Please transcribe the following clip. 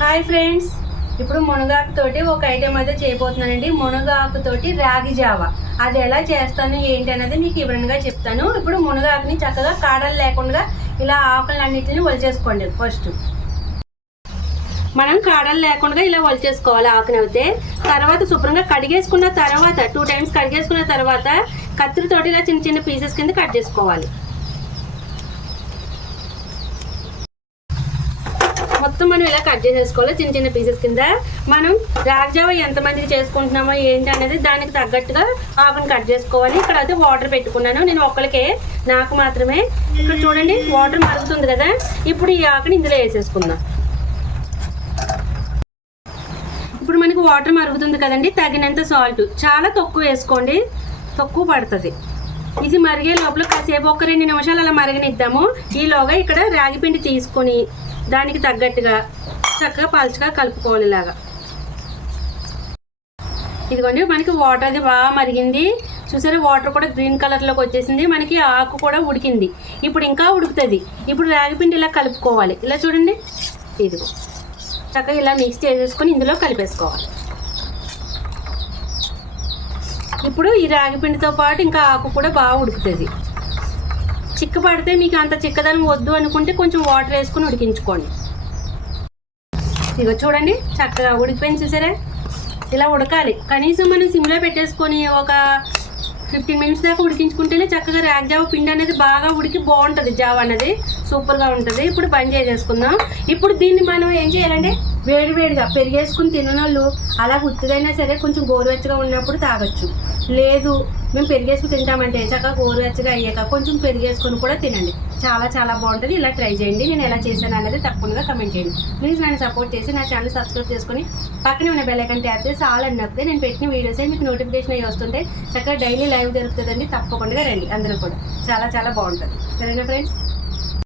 Hi friends, ఇప్పుడు మునగాకుతోటి ఒక item అయితే చేయబోతున్నానండి. మునగాకుతోటి రాగి జావా. అది ఎలా చేస్తాను ఏంటి అనేది మీకు వివరంగా చెప్తాను. ఇప్పుడు మునగాకుని చక్కగా కాడలు లేకుండా ఇలా ఆకులన్నింటినీ ఒలిచేసుకోండి. ఫస్ట్ మనం కాడలు లేకుండా ఇలా ఒలిచేసుకోవాలి ఆకునైతే. తర్వాత శుభ్రంగా కడిగేసుకున్న తర్వాత 2 టైమ్స్ కడిగేసుకున్న తర్వాత కత్తిరితోటి ఇలా చిన్న చిన్న పీసెస్ కింద కట్ చేసుకోవాలి. మొత్తం మనం ఇలా కట్ చేసేసుకోవాలి చిన్న చిన్న పీసెస్ కింద. మనం రాగి జావా ఎంతమందికి చేసుకుంటున్నామో ఏంటి అనేది దానికి తగ్గట్టుగా ఆకుని కట్ చేసుకోవాలి. ఇక్కడ అయితే వాటర్ పెట్టుకున్నాను నేను ఒక్కరికే, నాకు మాత్రమే. ఇక్కడ చూడండి వాటర్ మరుగుతుంది కదా, ఇప్పుడు ఈ ఆకుని ఇందులో వేసేసుకుందాం. ఇప్పుడు మనకి వాటర్ మరుగుతుంది కదండి, తగినంత సాల్ట్ చాలా తక్కువ వేసుకోండి, తక్కువ పడుతుంది. ఇది మరిగే లోపల కాసేపు ఒక 2 నిమిషాలు అలా మరగనిద్దాము. ఈలోగా ఇక్కడ రాగి పిండి తీసుకొని దానికి తగ్గట్టుగా చక్కగా పలుచగా కలుపుకోవాలి. ఇలాగా ఇదిగోండి మనకి వాటర్ అది బాగా మరిగింది చూసారా, వాటర్ కూడా గ్రీన్ కలర్లోకి వచ్చేసింది. మనకి ఆకు కూడా ఉడికింది. ఇప్పుడు ఇంకా ఉడుకుతుంది. ఇప్పుడు రాగిపిండి ఇలా కలుపుకోవాలి. ఇలా చూడండి, ఇదిగో చక్కగా ఇలా మిక్స్ చేసేసుకొని ఇందులో కలిపేసుకోవాలి. ఇప్పుడు ఈ రాగిపిండితో పాటు ఇంకా ఆకు కూడా బాగా ఉడుకుతుంది. చిక్కపడితే మీకు అంత చిక్కదనం వద్దు అనుకుంటే కొంచెం వాటర్ వేసుకొని ఉడికించుకోండి. ఇగో చూడండి చక్కగా ఉడికిపోయింది చూసారా. ఇలా ఉడకాలి. కనీసం మనం సిమ్లో పెట్టేసుకొని ఒక 15 మినిట్స్ దాకా ఉడికించుకుంటేనే చక్కగా రాగి జావ పిండి అనేది బాగా ఉడికి బాగుంటుంది. జావ అనేది సూపర్గా ఉంటుంది. ఇప్పుడు పని చేసేసుకుందాం. ఇప్పుడు దీన్ని మనం ఏం చేయాలంటే వేడివేడిగా పెరిగేసుకుని తిననోళ్ళు అలా గుర్తుదైనా సరే కొంచెం గోరువెచ్చగా ఉన్నప్పుడు తాగొచ్చు. లేదు మేము పెరిగేసుకుని తింటామంటే చక్కగా గోరువెచ్చగా అయ్యాక కొంచెం పెరిగేసుకొని కూడా తినండి. చాలా చాలా బాగుంటుంది. ఇలా ట్రై చేయండి. నేను ఎలా చేశాను అనేది తప్పకుండా కమెంట్ చేయండి. ప్లీజ్ నన్ను సపోర్ట్ చేసి నా ఛానల్ సబ్స్క్రైబ్ చేసుకొని పక్కనే ఉన్న బెల్ ఐకాన్ ట్యాప్ చేసి ఆల్ అన్నప్పుడే నేను పెట్టిన వీడియోసే మీకు నోటిఫికేషన్ అయ్యి వస్తుంటే చక్కగా డైలీ లైవ్ జరుగుతుందండి. తప్పకుండా రండి అందరూ కూడా. చాలా చాలా బాగుంటుంది. సరేనా ఫ్రెండ్స్?